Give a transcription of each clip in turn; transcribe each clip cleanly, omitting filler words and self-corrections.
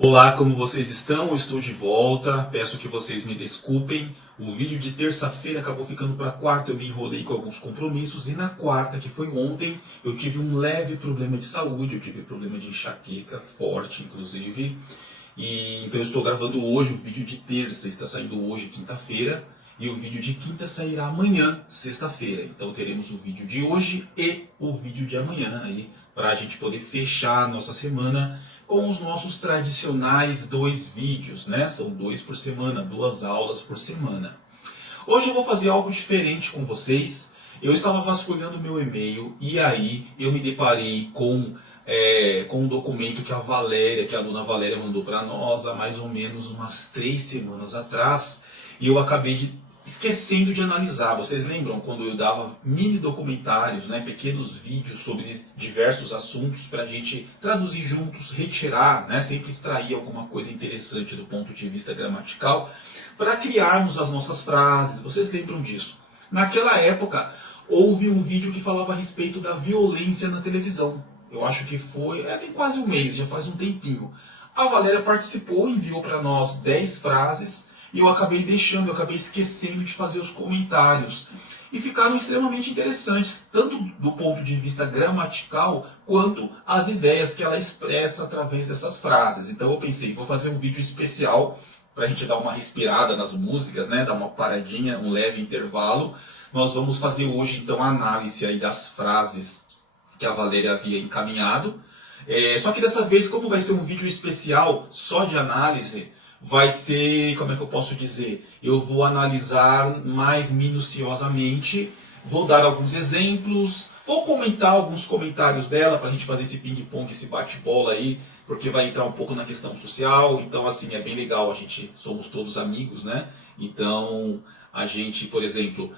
Olá, como vocês estão? Eu estou de volta. Peço que vocês me desculpem. O vídeo de terça-feira acabou ficando para quarta. Eu me enrolei com alguns compromissos. E na quarta, que foi ontem, eu tive um leve problema de saúde. Eu tive problema de enxaqueca forte, inclusive. Então eu estou gravando hoje o vídeo de terça. Está saindo hoje, quinta-feira. E o vídeo de quinta sairá amanhã, sexta-feira. Então teremos o vídeo de hoje e o vídeo de amanhã aí, para a gente poder fechar a nossa semana com os nossos tradicionais 2 vídeos, né? São 2 por semana, 2 aulas por semana. Hoje eu vou fazer algo diferente com vocês. Eu estava vasculhando o meu e-mail e aí eu me deparei com um documento que a aluna Valéria mandou para nós há mais ou menos umas 3 semanas atrás. E eu acabei esquecendo de analisar. Vocês lembram quando eu dava mini documentários, né, pequenos vídeos sobre diversos assuntos para a gente traduzir juntos, retirar, né, sempre extrair alguma coisa interessante do ponto de vista gramatical para criarmos as nossas frases. Vocês lembram disso? Naquela época houve um vídeo que falava a respeito da violência na televisão. Eu acho que tem quase um mês, já faz um tempinho. A Valéria participou, enviou para nós 10 frases. E eu acabei esquecendo de fazer os comentários. E ficaram extremamente interessantes, tanto do ponto de vista gramatical, quanto as ideias que ela expressa através dessas frases. Então eu pensei, vou fazer um vídeo especial para a gente dar uma respirada nas músicas, né? Dar uma paradinha, um leve intervalo. Nós vamos fazer hoje então a análise aí das frases que a Valéria havia encaminhado. Só que dessa vez, como vai ser um vídeo especial só de análise, vai ser, como é que eu posso dizer? Eu vou analisar mais minuciosamente, vou dar alguns exemplos, vou comentar alguns comentários dela para a gente fazer esse ping-pong, esse bate-bola aí, porque vai entrar um pouco na questão social. Então, assim, é bem legal, somos todos amigos, né? Então, a gente, por exemplo,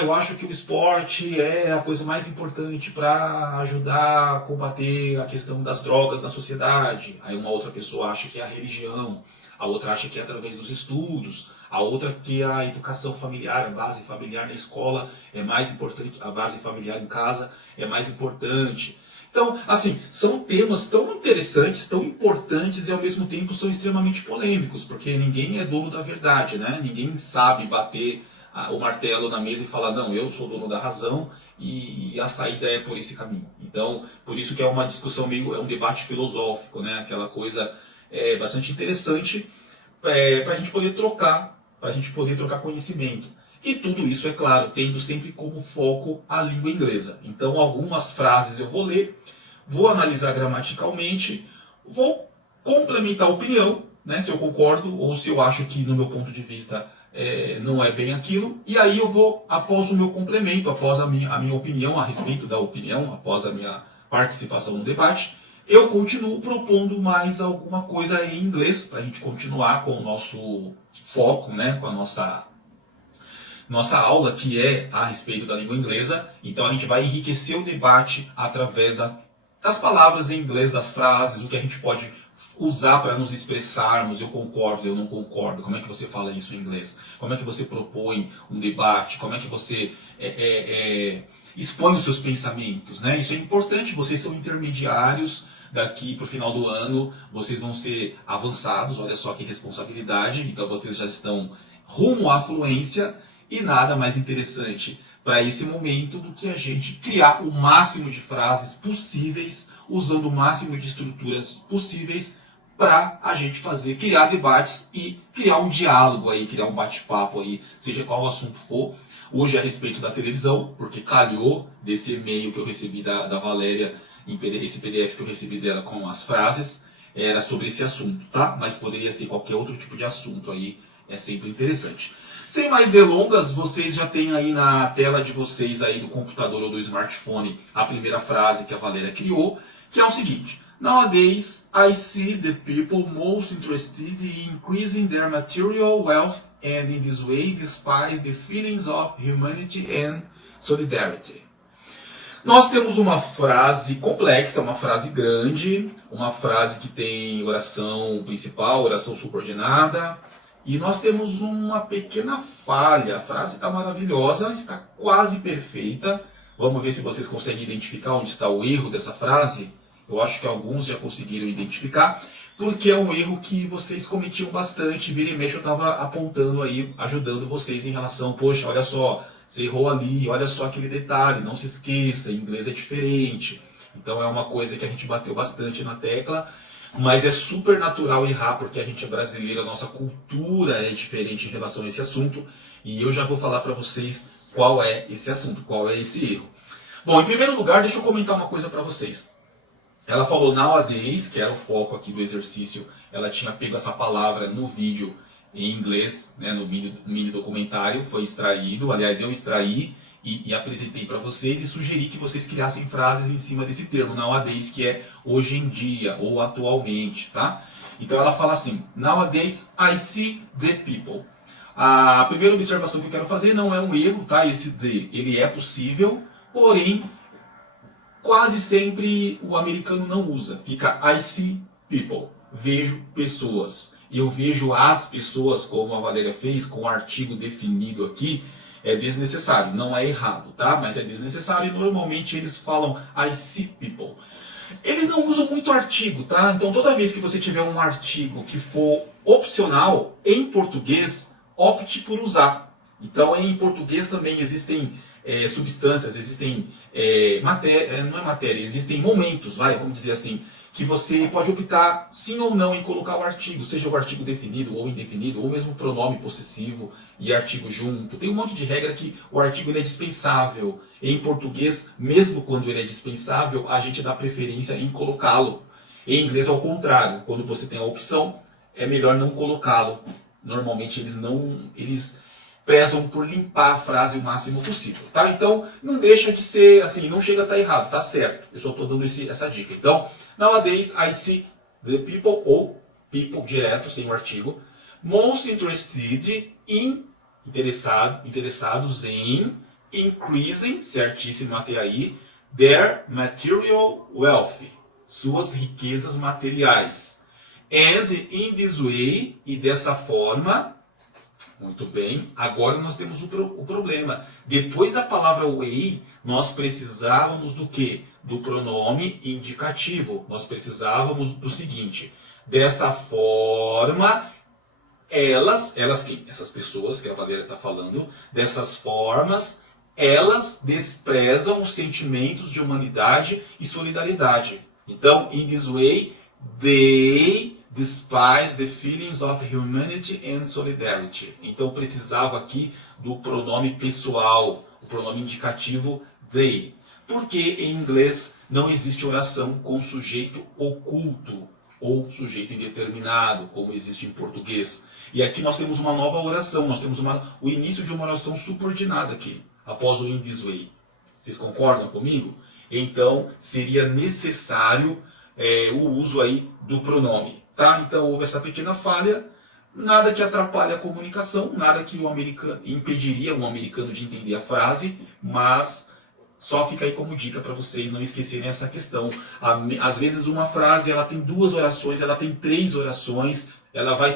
eu acho que o esporte é a coisa mais importante para ajudar a combater a questão das drogas na sociedade. Aí uma outra pessoa acha que é a religião. A outra acha que é através dos estudos, a outra que a educação familiar, a base familiar na escola é mais importante, a base familiar em casa é mais importante. Então, assim, são temas tão interessantes, tão importantes e ao mesmo tempo são extremamente polêmicos, porque ninguém é dono da verdade, né? Ninguém sabe bater o martelo na mesa e falar, não, eu sou dono da razão e a saída é por esse caminho. Então, por isso que é uma discussão é um debate filosófico, né? Aquela coisa bastante interessante para a gente poder trocar, conhecimento. E tudo isso, é claro, tendo sempre como foco a língua inglesa. Então, algumas frases eu vou ler, vou analisar gramaticalmente, vou complementar a opinião, né, se eu concordo ou se eu acho que, no meu ponto de vista, não é bem aquilo. E aí eu vou, após o meu complemento, após a minha opinião a respeito da opinião, após a minha participação no debate, eu continuo propondo mais alguma coisa em inglês, para a gente continuar com o nosso foco, né, com a nossa aula, que é a respeito da língua inglesa. Então a gente vai enriquecer o debate através das palavras em inglês, das frases, o que a gente pode usar para nos expressarmos, eu concordo, eu não concordo, como é que você fala isso em inglês, como é que você propõe um debate, como é que você expõe os seus pensamentos, né? Isso é importante, vocês são intermediários. Daqui para o final do ano, vocês vão ser avançados, olha só que responsabilidade. Então vocês já estão rumo à fluência e nada mais interessante para esse momento do que a gente criar o máximo de frases possíveis, usando o máximo de estruturas possíveis para a gente criar debates e criar um diálogo aí, criar um bate-papo aí, seja qual o assunto for. Hoje é a respeito da televisão, porque calhou desse e-mail que eu recebi da Valéria, esse PDF que eu recebi dela com as frases, era sobre esse assunto, tá? Mas poderia ser qualquer outro tipo de assunto aí, é sempre interessante. Sem mais delongas, vocês já têm aí na tela de vocês aí do computador ou do smartphone a primeira frase que a Valéria criou, que é o seguinte: Nowadays, I see the people most interested in increasing their material wealth and in this way despise the feelings of humanity and solidarity. Nós temos uma frase complexa, uma frase grande, uma frase que tem oração principal, oração subordinada, e nós temos uma pequena falha. A frase está maravilhosa, está quase perfeita. Vamos ver se vocês conseguem identificar onde está o erro dessa frase. Eu acho que alguns já conseguiram identificar. porque é um erro que vocês cometiam bastante, vira e mexe eu estava apontando aí, ajudando vocês em relação, poxa, olha só, você errou ali, olha só aquele detalhe, não se esqueça, em inglês é diferente. Então é uma coisa que a gente bateu bastante na tecla, mas é super natural errar, porque a gente é brasileiro, a nossa cultura é diferente em relação a esse assunto, e eu já vou falar para vocês qual é esse assunto, qual é esse erro. Bom, em primeiro lugar, deixa eu comentar uma coisa para vocês. Ela falou nowadays, que era o foco aqui do exercício, ela tinha pego essa palavra no vídeo em inglês, né, no mini documentário, foi extraído, aliás eu extraí e apresentei para vocês e sugeri que vocês criassem frases em cima desse termo, nowadays, que é hoje em dia ou atualmente, tá? Então ela fala assim, nowadays I see the people. A primeira observação que eu quero fazer não é um erro, tá? Esse the, ele é possível, porém quase sempre o americano não usa. Fica I see people. Vejo pessoas. Eu vejo as pessoas, como a Valéria fez, com o artigo definido aqui. É desnecessário. Não é errado, tá? Mas é desnecessário e normalmente eles falam I see people. Eles não usam muito artigo, tá? Então toda vez que você tiver um artigo que for opcional em português, opte por usar. Então em português também existem substâncias, existem matéria, não é matéria, existem momentos, vamos dizer assim, que você pode optar sim ou não em colocar o artigo, seja o artigo definido ou indefinido, ou mesmo pronome possessivo e artigo junto. Tem um monte de regra que o artigo ele é dispensável. Em português, mesmo quando ele é dispensável, a gente dá preferência em colocá-lo. Em inglês, ao contrário, quando você tem a opção, é melhor não colocá-lo. Normalmente eles prezam por limpar a frase o máximo possível, tá? Então, não deixa de ser, assim, não chega a estar errado, tá certo. Eu só estou dando essa dica. Então, nowadays, I see the people, ou people direto, sem o artigo, most interested in, interessados em, increasing, certíssimo até aí, their material wealth, suas riquezas materiais. And in this way, e dessa forma. Muito bem, agora nós temos o problema. Depois da palavra way, nós precisávamos do quê? Do pronome indicativo. Nós precisávamos do seguinte: dessa forma, elas quem? Essas pessoas que a Valéria está falando, dessas formas, elas desprezam os sentimentos de humanidade e solidariedade. Então, in this way, they despise the feelings of humanity and solidarity. Então precisava aqui do pronome pessoal, o pronome indicativo they. Porque em inglês não existe oração com sujeito oculto ou sujeito indeterminado, como existe em português. E aqui nós temos uma nova oração, nós temos o início de uma oração subordinada aqui, após o in this way. Vocês concordam comigo? Então seria necessário o uso aí do pronome. Tá? Então houve essa pequena falha, nada que atrapalhe a comunicação, nada que impediria um americano de entender a frase, mas só fica aí como dica para vocês não esquecerem essa questão. Às vezes uma frase ela tem 2 orações, ela tem 3 orações, ela vai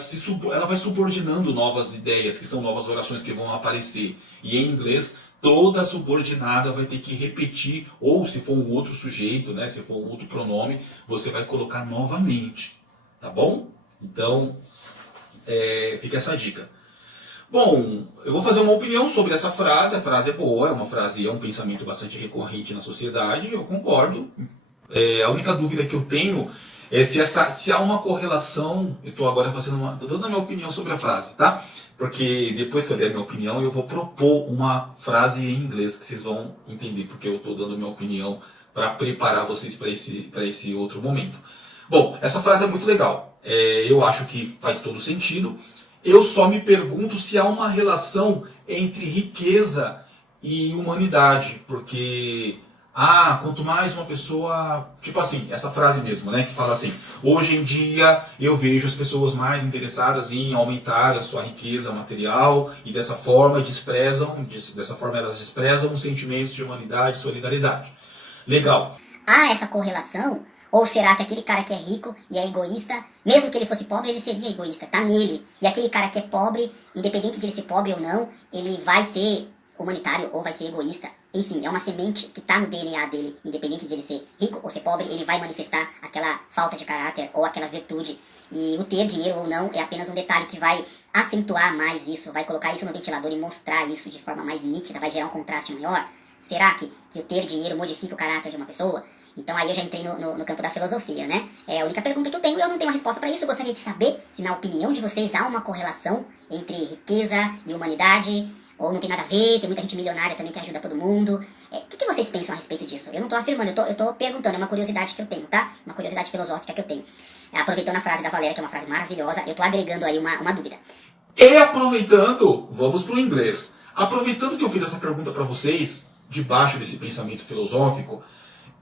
subordinando novas ideias, que são novas orações que vão aparecer. E em inglês, toda subordinada vai ter que repetir, ou se for um outro sujeito, né, se for um outro pronome, você vai colocar novamente. Tá bom? Então, fica essa dica. Bom, eu vou fazer uma opinião sobre essa frase. A frase é boa, é um pensamento bastante recorrente na sociedade, eu concordo. A única dúvida que eu tenho é se há uma correlação. Eu estou agora estou dando a minha opinião sobre a frase, tá? Porque depois que eu der a minha opinião, eu vou propor uma frase em inglês que vocês vão entender, porque eu estou dando a minha opinião para preparar vocês para esse outro momento. Bom, essa frase é muito legal. Eu acho que faz todo sentido. Eu só me pergunto se há uma relação entre riqueza e humanidade. Porque, quanto mais uma pessoa... Tipo assim, essa frase mesmo, né? Que fala assim: hoje em dia eu vejo as pessoas mais interessadas em aumentar a sua riqueza material e dessa forma elas desprezam os sentimentos de humanidade e solidariedade. Legal. Há essa correlação? Ou será que aquele cara que é rico e é egoísta, mesmo que ele fosse pobre, ele seria egoísta? Tá nele. E aquele cara que é pobre, independente de ele ser pobre ou não, ele vai ser humanitário ou vai ser egoísta. Enfim, é uma semente que está no DNA dele, independente de ele ser rico ou ser pobre, ele vai manifestar aquela falta de caráter ou aquela virtude. E o ter dinheiro ou não é apenas um detalhe que vai acentuar mais isso, vai colocar isso no ventilador e mostrar isso de forma mais nítida, vai gerar um contraste maior. Será que o ter dinheiro modifica o caráter de uma pessoa? Então aí eu já entrei no campo da filosofia, né? É a única pergunta que eu tenho e eu não tenho uma resposta para isso. Eu gostaria de saber se, na opinião de vocês, há uma correlação entre riqueza e humanidade, ou não tem nada a ver, tem muita gente milionária também que ajuda todo mundo. O que vocês pensam a respeito disso? Eu não tô afirmando, eu tô perguntando, é uma curiosidade que eu tenho, tá? Uma curiosidade filosófica que eu tenho. Aproveitando a frase da Valéria, que é uma frase maravilhosa, eu tô agregando aí uma dúvida. E aproveitando, vamos pro inglês. Aproveitando que eu fiz essa pergunta para vocês, debaixo desse pensamento filosófico,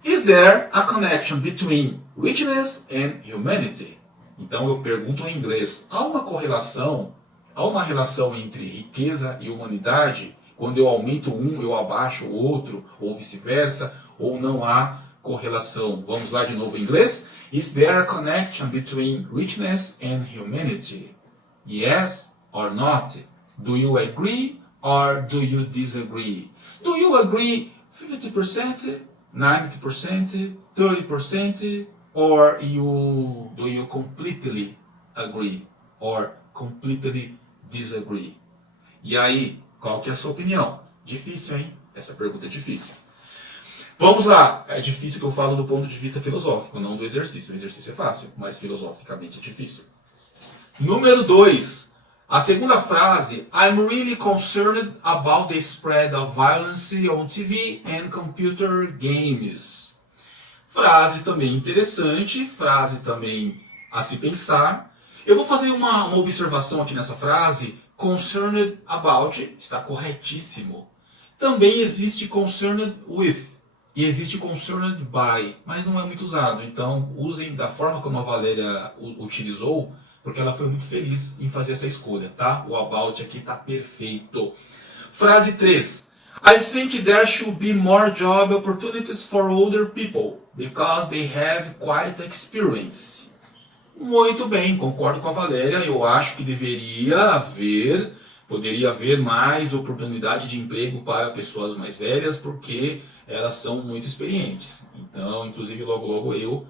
is there a connection between richness and humanity? Então eu pergunto em inglês, há uma relação entre riqueza e humanidade? Quando eu aumento um, eu abaixo o outro, ou vice-versa, ou não há correlação? Vamos lá de novo em inglês? Is there a connection between richness and humanity? Yes or not? Do you agree or do you disagree? Do you agree 50%, 90%, 30%, or do you completely agree or completely disagree? E aí, qual que é a sua opinião? Difícil, hein? Essa pergunta é difícil. Vamos lá. É difícil que eu falo do ponto de vista filosófico, não do exercício. O exercício é fácil, mas filosoficamente é difícil. Número 2. A segunda frase, I'm really concerned about the spread of violence on TV and computer games. Frase também interessante, frase também a se pensar. Eu vou fazer uma observação aqui nessa frase. Concerned about, está corretíssimo. Também existe concerned with e existe concerned by, mas não é muito usado. Então usem da forma como a Valéria utilizou, porque ela foi muito feliz em fazer essa escolha, tá? O about aqui está perfeito. Frase 3. I think there should be more job opportunities for older people, because they have quite experience. Muito bem, concordo com a Valéria. Eu acho que poderia haver mais oportunidade de emprego para pessoas mais velhas, porque elas são muito experientes. Então, inclusive, logo logo eu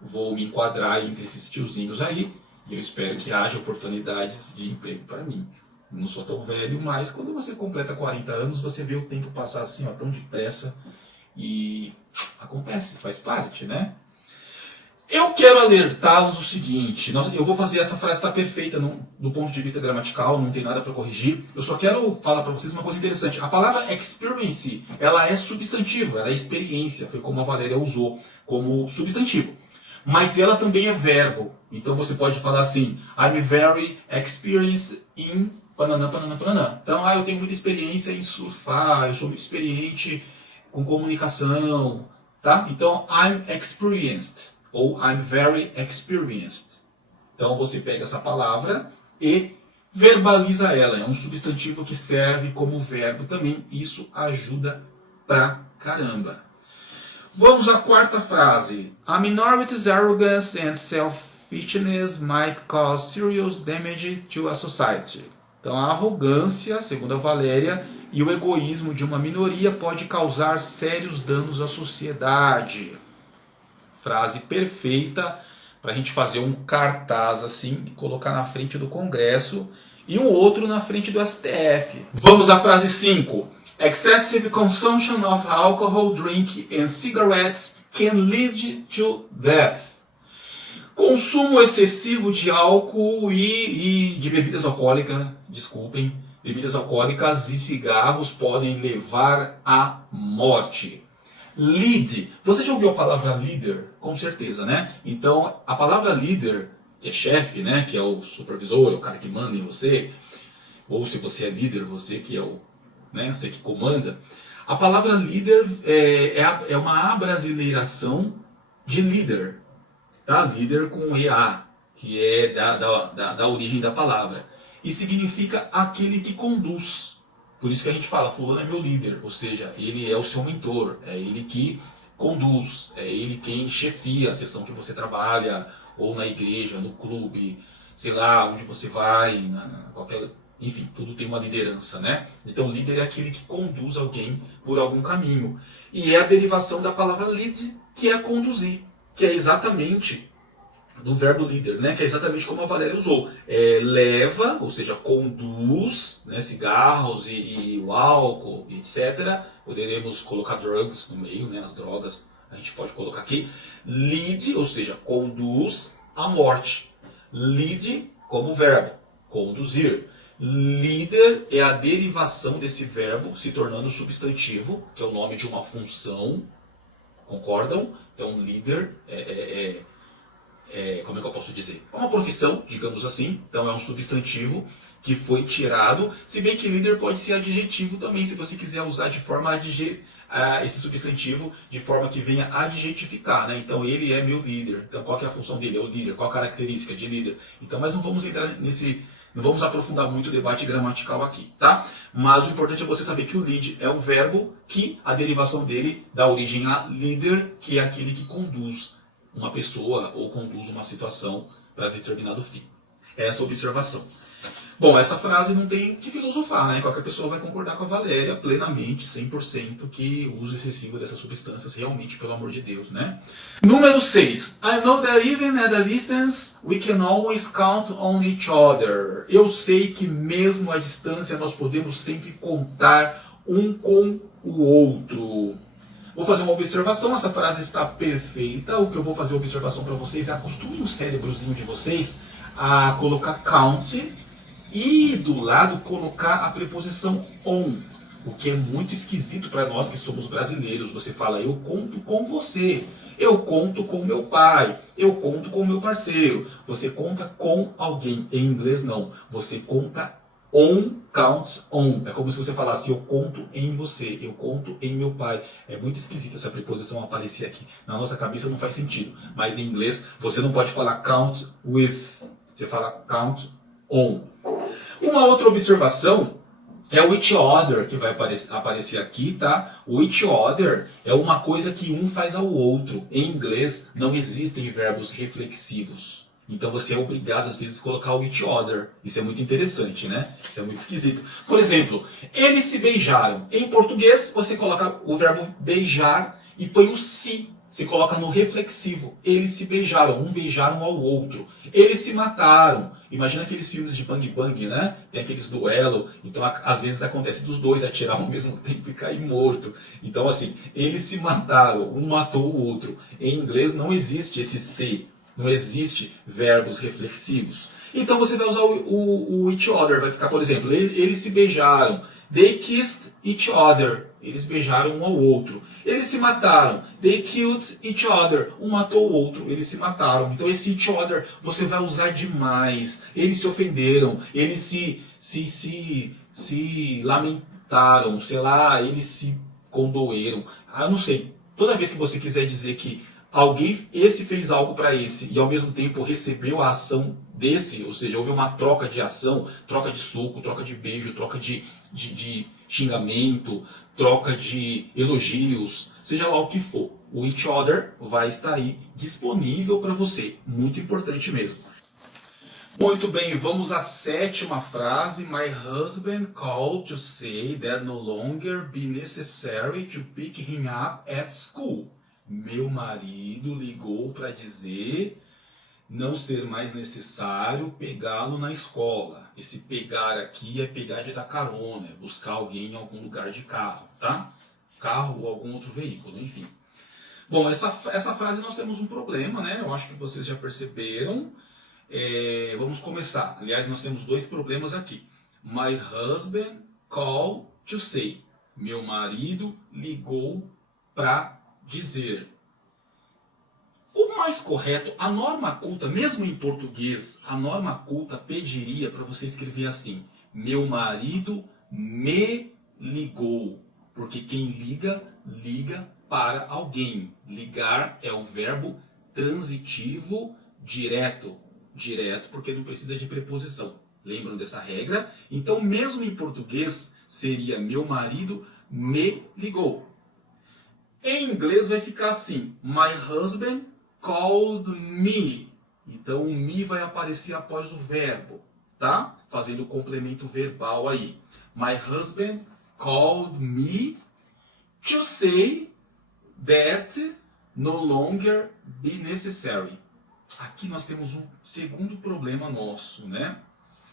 vou me enquadrar entre esses tiozinhos aí, e eu espero que haja oportunidades de emprego para mim. Não sou tão velho, mas quando você completa 40 anos, você vê o tempo passar assim, ó, tão depressa, e acontece, faz parte, né? Eu quero alertá-los o seguinte, eu vou fazer essa frase, está perfeita do ponto de vista gramatical, não tem nada para corrigir. Eu só quero falar para vocês uma coisa interessante. A palavra experience, ela é substantivo, ela é experiência, foi como a Valéria usou como substantivo. Mas ela também é verbo. Então você pode falar assim, I'm very experienced in pananã, pananã, pananã. Então, eu tenho muita experiência em surfar, eu sou muito experiente com comunicação, tá? Então, I'm experienced. Ou I'm very experienced. Então você pega essa palavra e verbaliza ela. É um substantivo que serve como verbo também. Isso ajuda pra caramba. Vamos à quarta frase. A minority's arrogance and selfishness might cause serious damage to a society. Então a arrogância, segundo a Valéria, e o egoísmo de uma minoria pode causar sérios danos à sociedade. Frase perfeita para a gente fazer um cartaz assim e colocar na frente do Congresso e um outro na frente do STF. Vamos à frase 5. Excessive consumption of alcohol, drink and cigarettes can lead to death. Consumo excessivo de álcool e de bebidas alcoólicas, bebidas alcoólicas e cigarros podem levar à morte. Lead. Você já ouviu a palavra líder? Com certeza, né? Então, a palavra líder, que é chefe, né? Que é o supervisor, é o cara que manda em você. Ou se você é líder, você que é você que comanda. A palavra líder é uma abrasileiração de líder. Tá? Líder com EA, que é da origem da palavra. E significa aquele que conduz. Por isso que a gente fala, fulano é meu líder, ou seja, ele é o seu mentor, é ele que conduz, é ele quem chefia a sessão que você trabalha, ou na igreja, no clube, sei lá, onde você vai, qualquer Enfim, tudo tem uma liderança, né? Então, líder é aquele que conduz alguém por algum caminho. E é a derivação da palavra lead, que é conduzir, que é exatamente do verbo líder, né? Que é exatamente como a Valéria usou. Leva, ou seja, conduz, né? Cigarros e o álcool, etc. Poderemos colocar drugs no meio, né? As drogas a gente pode colocar aqui. Lead, ou seja, conduz à morte. Lead como verbo, conduzir. Líder é a derivação desse verbo se tornando substantivo, que é o nome de uma função. Concordam? Então, líder como é que eu posso dizer? É uma profissão, digamos assim. Então, é um substantivo que foi tirado. Se bem que líder pode ser adjetivo também, se você quiser usar de forma esse substantivo de forma que venha adjetificar, né? Então, ele é meu líder. Então, qual que é a função dele? É o líder. Qual a característica de líder? Então, mas não vamos entrar não vamos aprofundar muito o debate gramatical aqui, tá? Mas o importante é você saber que o lead é um verbo que a derivação dele dá origem a líder, que é aquele que conduz uma pessoa ou conduz uma situação para determinado fim. Essa observação. Bom, essa frase não tem que filosofar, né? Qualquer pessoa vai concordar com a Valéria plenamente, 100%, que o uso excessivo dessas substâncias realmente, pelo amor de Deus, né? Número 6. I know that even at a distance, we can always count on each other. Eu sei que mesmo à distância nós podemos sempre contar um com o outro. Vou fazer uma observação, essa frase está perfeita. O que eu vou fazer observação para vocês é acostumem o cérebrozinho de vocês a colocar count e do lado colocar a preposição on, o que é muito esquisito para nós que somos brasileiros. Você fala, eu conto com você, eu conto com meu pai, eu conto com meu parceiro. Você conta com alguém, em inglês não, você conta on, count on. É como se você falasse, eu conto em você, eu conto em meu pai. É muito esquisito essa preposição aparecer aqui. Na nossa cabeça não faz sentido, mas em inglês você não pode falar count with, você fala count on. Uma outra observação é o each other, que vai aparecer aqui, tá? O each other é uma coisa que um faz ao outro. Em inglês não existem verbos reflexivos. Então você é obrigado às vezes a colocar o each other. Isso é muito interessante, né? Isso é muito esquisito. Por exemplo, eles se beijaram. Em português você coloca o verbo beijar e põe o se. Se coloca no reflexivo. Eles se beijaram, um beijaram ao outro. Eles se mataram. Imagina aqueles filmes de bang bang, né? Tem aqueles duelos. Então, às vezes acontece dos dois atirar ao mesmo tempo e cair morto. Então, assim, eles se mataram, um matou o outro. Em inglês não existe esse se. Não existe verbos reflexivos. Então, você vai usar o each other. Vai ficar, por exemplo, eles se beijaram. They kissed each other. Eles beijaram um ao outro. Eles se mataram. They killed each other. Um matou o outro. Eles se mataram. Então esse each other você vai usar demais. Eles se ofenderam. Eles se lamentaram. Sei lá, eles se condoeram. Eu não sei. Toda vez que você quiser dizer que esse fez algo para esse e ao mesmo tempo recebeu a ação desse, ou seja, houve uma troca de ação, troca de soco, troca de beijo, troca de xingamento, troca de elogios, seja lá o que for. O each other vai estar aí disponível para você. Muito importante mesmo. Muito bem, vamos à 7ª frase. My husband called to say that no longer be necessary to pick him up at school. Meu marido ligou para dizer não ser mais necessário pegá-lo na escola. Esse pegar aqui é pegar de dar carona, é buscar alguém em algum lugar de carro, tá? Carro ou algum outro veículo, enfim. Bom, essa frase nós temos um problema, né? Eu acho que vocês já perceberam. Vamos começar. Aliás, nós temos 2 problemas aqui. My husband called to say. Meu marido ligou para dizer. O mais correto, a norma culta, mesmo em português, a norma culta pediria para você escrever assim: meu marido me ligou. Porque quem liga, liga para alguém. Ligar é um verbo transitivo direto. Direto porque não precisa de preposição. Lembram dessa regra? Então, mesmo em português, seria meu marido me ligou. Em inglês vai ficar assim: my husband called me. Então o me vai aparecer após o verbo. tá? Fazendo o complemento verbal aí. My husband called me to say that no longer be necessary. Aqui nós temos um segundo problema nosso, né?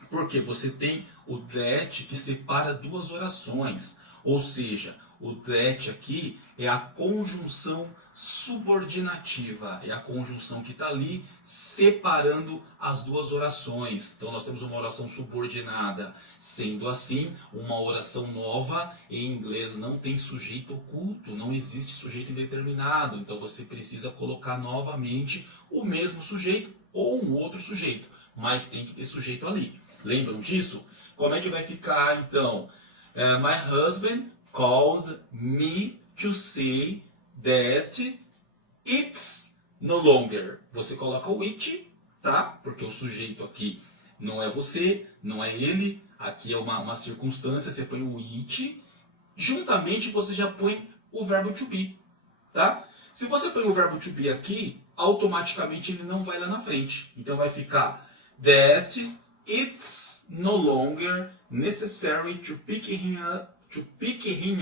Porque você tem o that que separa duas orações. Ou seja, o that aqui é a conjunção subordinativa. É a conjunção que está ali separando as duas orações. Então nós temos uma oração subordinada. Sendo assim, uma oração nova em inglês não tem sujeito oculto. Não existe sujeito indeterminado. Então você precisa colocar novamente o mesmo sujeito ou um outro sujeito. Mas tem que ter sujeito ali. Lembram disso? Como é que vai ficar então? My husband called me to say that it's no longer. Você coloca o it, tá? Porque o sujeito aqui não é você, não é ele. Aqui é uma circunstância, você põe o it. Juntamente você já põe o verbo to be, tá? Se você põe o verbo to be aqui, automaticamente ele não vai lá na frente. Então vai ficar that it's no longer necessary to pick him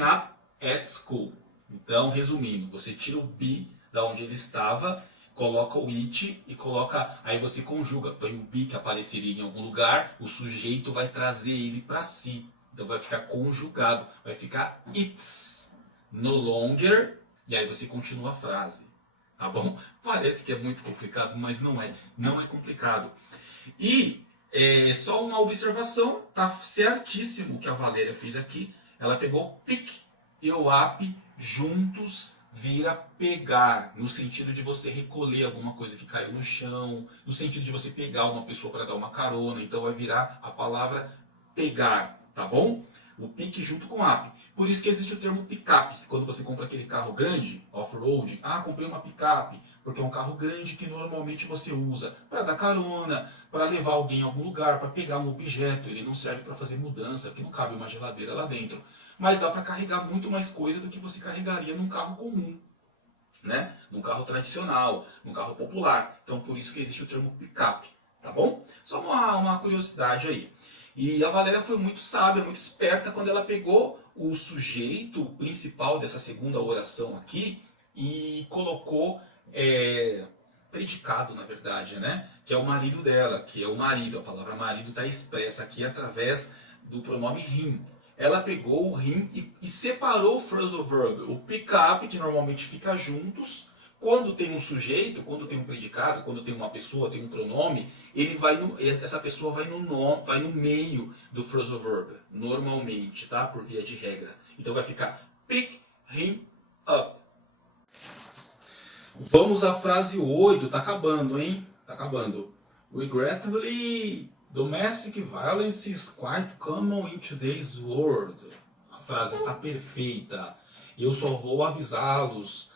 up at school. Então, resumindo, você tira o be da onde ele estava, coloca o it e coloca, aí você conjuga, põe o be que apareceria em algum lugar, o sujeito vai trazer ele para si. Então vai ficar conjugado, vai ficar it's no longer, e aí você continua a frase. Tá bom? Parece que é muito complicado, mas não é. Não é complicado. E só uma observação, tá certíssimo o que a Valéria fez aqui. Ela pegou pick e o up juntos vira pegar, no sentido de você recolher alguma coisa que caiu no chão, no sentido de você pegar uma pessoa para dar uma carona, então vai virar a palavra pegar, tá bom? O pick junto com up. Por isso que existe o termo picape, quando você compra aquele carro grande, off-road, comprei uma picape, porque é um carro grande que normalmente você usa para dar carona, para levar alguém a algum lugar, para pegar um objeto. Ele não serve para fazer mudança, porque não cabe uma geladeira lá dentro. Mas dá para carregar muito mais coisa do que você carregaria num carro comum, né? Num carro tradicional, num carro popular. Então por isso que existe o termo picape, tá bom? Só uma curiosidade aí. E a Valéria foi muito sábia, muito esperta quando ela pegou o sujeito principal dessa segunda oração aqui e colocou predicado, na verdade, né? Que é o marido dela, que é o marido. A palavra marido está expressa aqui através do pronome him. Ela pegou o him e separou o phrasal verb. O pick up, que normalmente fica juntos, quando tem um sujeito, quando tem um predicado, quando tem uma pessoa, tem um pronome, essa pessoa vai no meio do phrasal verb, normalmente, tá? Por via de regra. Então vai ficar pick him up. Vamos à frase 8, tá acabando, hein? Tá acabando. Regrettably, domestic violence is quite common in today's world. A frase está perfeita. Eu só vou avisá-los.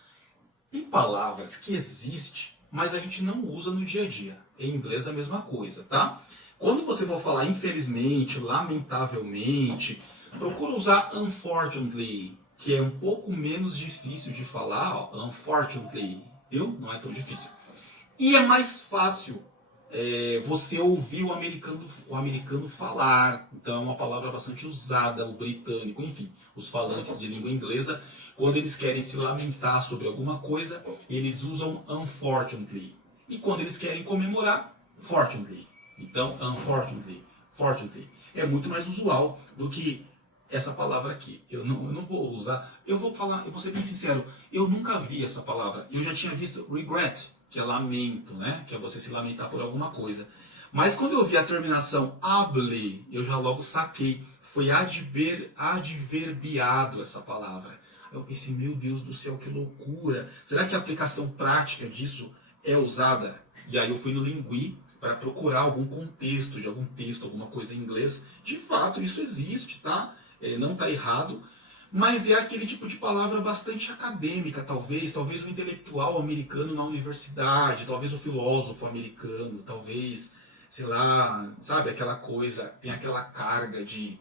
Tem palavras que existem, mas a gente não usa no dia a dia. Em inglês é a mesma coisa, tá? Quando você for falar infelizmente, lamentavelmente, procura usar unfortunately, que é um pouco menos difícil de falar, unfortunately, viu? Não é tão difícil. E é mais fácil você ouvir o americano falar. Então é uma palavra bastante usada, o britânico, enfim, os falantes de língua inglesa, quando eles querem se lamentar sobre alguma coisa, eles usam unfortunately. E quando eles querem comemorar, fortunately. Então, unfortunately, fortunately. É muito mais usual do que essa palavra aqui. Eu não vou usar. Eu vou ser bem sincero, eu nunca vi essa palavra. Eu já tinha visto regret, que é lamento, né? Que é você se lamentar por alguma coisa. Mas quando eu vi a terminação able, eu já logo saquei. Foi adverbiado essa palavra. Eu pensei, meu Deus do céu, que loucura. Será que a aplicação prática disso é usada? E aí eu fui no Lingui para procurar algum contexto de algum texto, alguma coisa em inglês. De fato, isso existe, tá? Não está errado. Mas é aquele tipo de palavra bastante acadêmica, talvez o intelectual americano na universidade, talvez o filósofo americano, talvez, sei lá, sabe, aquela coisa, tem aquela carga de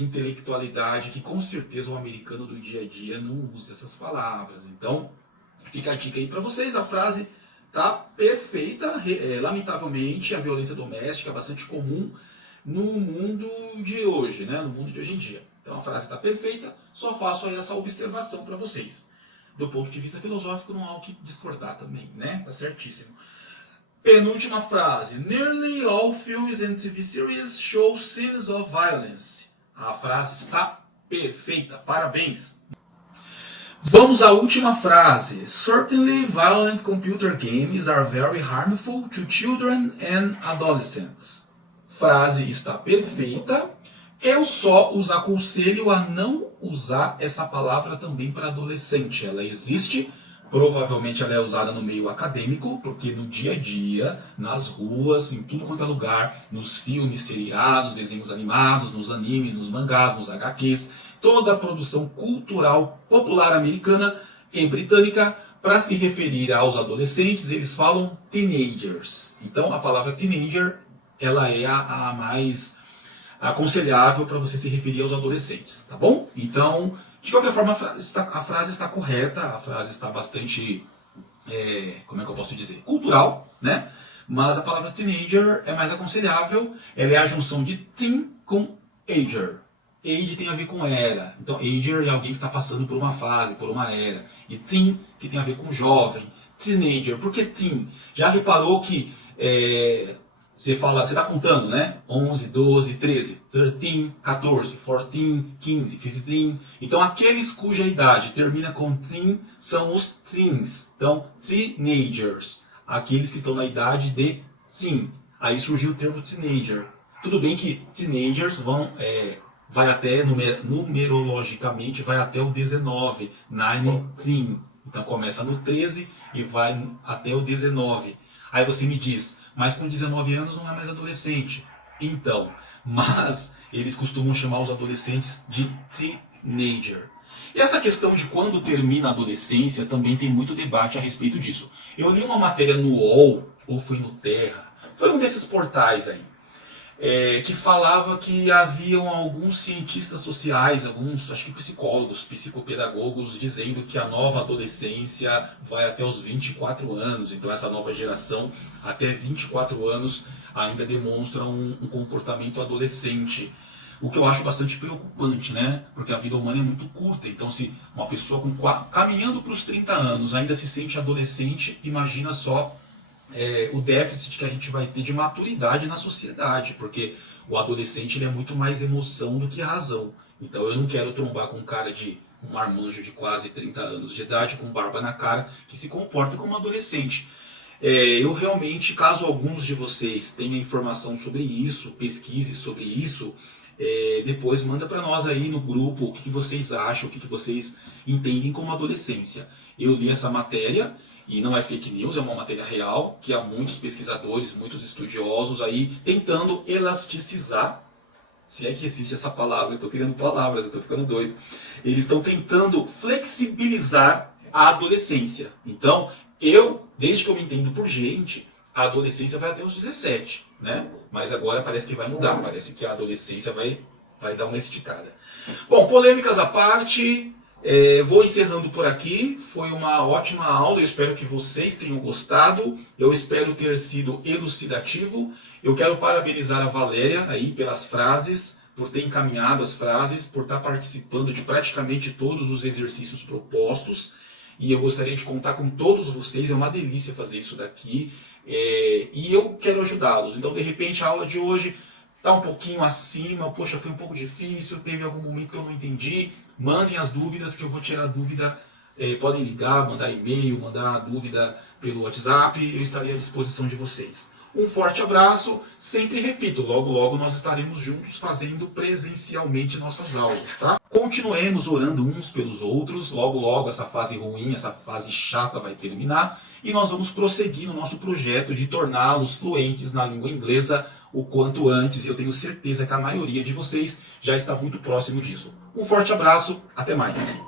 intelectualidade que com certeza o americano do dia a dia não usa essas palavras. Então, fica a dica aí para vocês, a frase tá perfeita, lamentavelmente a violência doméstica é bastante comum no mundo de hoje, né? No mundo de hoje em dia. Então a frase está perfeita, só faço aí essa observação para vocês. Do ponto de vista filosófico não há o que discordar também, né? Tá certíssimo. Penúltima frase. Nearly all films and TV series show scenes of violence. A frase está perfeita, parabéns. Vamos à última frase. Certainly violent computer games are very harmful to children and adolescents. Frase está perfeita. Eu só os aconselho a não usar essa palavra também para adolescente. Ela existe, provavelmente ela é usada no meio acadêmico, porque no dia a dia, nas ruas, em tudo quanto é lugar, nos filmes, seriados, desenhos animados, nos animes, nos mangás, nos HQs, toda a produção cultural popular americana e britânica, para se referir aos adolescentes, eles falam teenagers. Então a palavra teenager, ela é a mais aconselhável para você se referir aos adolescentes, tá bom? Então, de qualquer forma, a frase está correta, a frase está bastante, como é que eu posso dizer, cultural, né? Mas a palavra teenager é mais aconselhável, ela é a junção de teen com ager. Age tem a ver com era, então ager é alguém que está passando por uma fase, por uma era. E teen, que tem a ver com jovem, teenager. Por que teen? Já reparou que você está contando, né? 11, 12, 13, 13, 14, 14, 15, 15. Então aqueles cuja idade termina com teen são os teens. Então, teenagers. Aqueles que estão na idade de teen. Aí surgiu o termo teenager. Tudo bem que teenagers vai até, numerologicamente, vai até o 19. 19. Então começa no 13 e vai até o 19. Aí você me diz, mas com 19 anos não é mais adolescente. Então, mas eles costumam chamar os adolescentes de teenager. E essa questão de quando termina a adolescência também tem muito debate a respeito disso. Eu li uma matéria no UOL, ou foi no Terra, foi um desses portais aí, que falava que haviam alguns cientistas sociais, alguns, acho que psicólogos, psicopedagogos, dizendo que a nova adolescência vai até os 24 anos. Então essa nova geração, até 24 anos, ainda demonstra um comportamento adolescente. O que eu acho bastante preocupante, né? Porque a vida humana é muito curta. Então se uma pessoa caminhando para os 30 anos ainda se sente adolescente, imagina só o déficit que a gente vai ter de maturidade na sociedade, porque o adolescente ele é muito mais emoção do que razão. Então eu não quero trombar com um cara um marmanjo de quase 30 anos de idade, com barba na cara, que se comporta como um adolescente. Eu realmente, caso alguns de vocês tenham informação sobre isso, pesquise sobre isso, depois manda para nós aí no grupo o que vocês acham, o que vocês entendem como adolescência. Eu li essa matéria, e não é fake news, é uma matéria real, que há muitos pesquisadores, muitos estudiosos aí tentando elasticizar, se é que existe essa palavra, eu estou criando palavras, eu estou ficando doido. Eles estão tentando flexibilizar a adolescência. Então, desde que eu me entendo por gente, a adolescência vai até os 17, né? Mas agora parece que vai mudar, parece que a adolescência vai dar uma esticada. Bom, polêmicas à parte, vou encerrando por aqui. Foi uma ótima aula, eu espero que vocês tenham gostado, eu espero ter sido elucidativo. Eu quero parabenizar a Valéria aí pelas frases, por ter encaminhado as frases, por estar participando de praticamente todos os exercícios propostos. E eu gostaria de contar com todos vocês, é uma delícia fazer isso daqui. E eu quero ajudá-los. Então, de repente, a aula de hoje está um pouquinho acima, poxa, foi um pouco difícil, teve algum momento que eu não entendi. Mandem as dúvidas que eu vou tirar dúvida. Podem ligar, mandar e-mail, mandar dúvida pelo WhatsApp, eu estarei à disposição de vocês. Um forte abraço, sempre repito, logo logo nós estaremos juntos fazendo presencialmente nossas aulas, tá? Continuemos orando uns pelos outros, logo logo essa fase ruim, essa fase chata vai terminar e nós vamos prosseguir no nosso projeto de torná-los fluentes na língua inglesa o quanto antes. Eu tenho certeza que a maioria de vocês já está muito próximo disso. Um forte abraço, até mais!